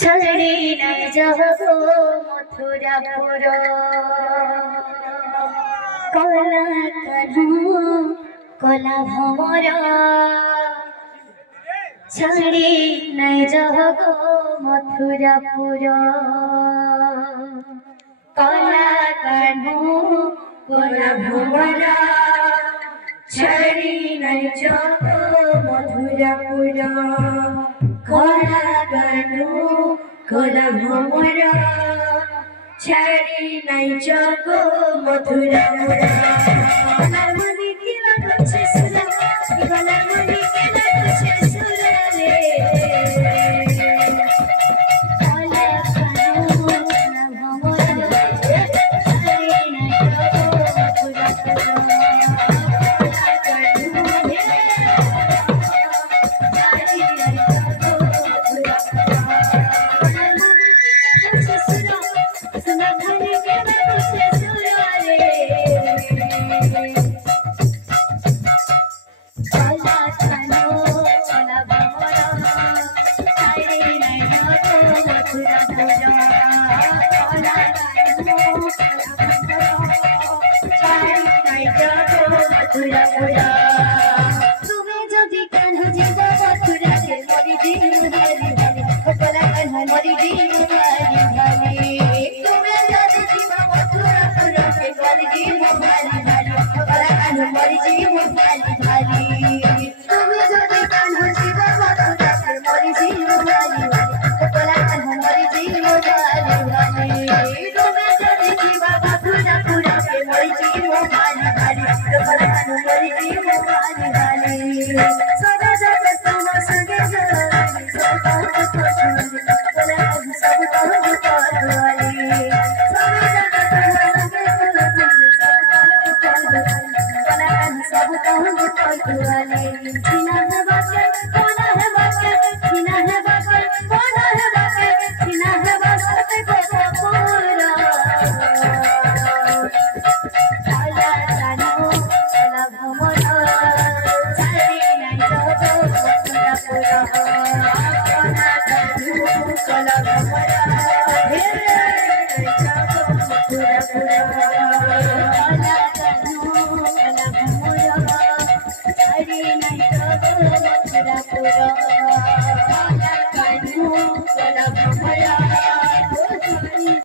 छड़ी न जाओ मथुरापुर कला कान्हा कला भमर छड़ी न जाओ मथुरापुर कला कान्हा कला भमर छड़ी न जाओ मथुरापुर कला कान्हा कला भमर छड़ी नहीं जाओ मथुरापुर मलमुनी की कुछ सुना मलमुनी की कुछ सुना रे कला कान्हा कला भमर छड़ी नहीं जाओ मथुरापुर तुम्हें जदि कान्हा जीवा मथुरा के मोरी जीव भाली भाली कला कान्हा मोरी जीव भाली भाली तुम्हें जदि जीवा मथुरा पुरा के मोरी जीव भाली भाली कला कान्हा मोरी जीव भाली भाली तुम्हें जदि कान्हा जीवा मथुरा के मोरी जीव भाली भाली कला कान्हा मोरी जीव भाली भाली तुम्हें जदि जीवा मथुरा पुरा के मोरी जीव भाली भाली कला कान्हा मोरी जीव भाली भाली सदा जगत तुम संगे जलाली सदा कुछ कला कान्हा सब तुम पालवाली सदा जगत तुम संगे जलाली सदा कला कान्हा सब तुम पालवाली छीना है बाके कोना है बाके छीना है बाके कोना है बाके छीना है बाके को पूरा कला कान्हा कला भमर छड़ी नहीं जाओ मथुरापुर कला कान्हा कला भमर हे जाओ मथुरापुर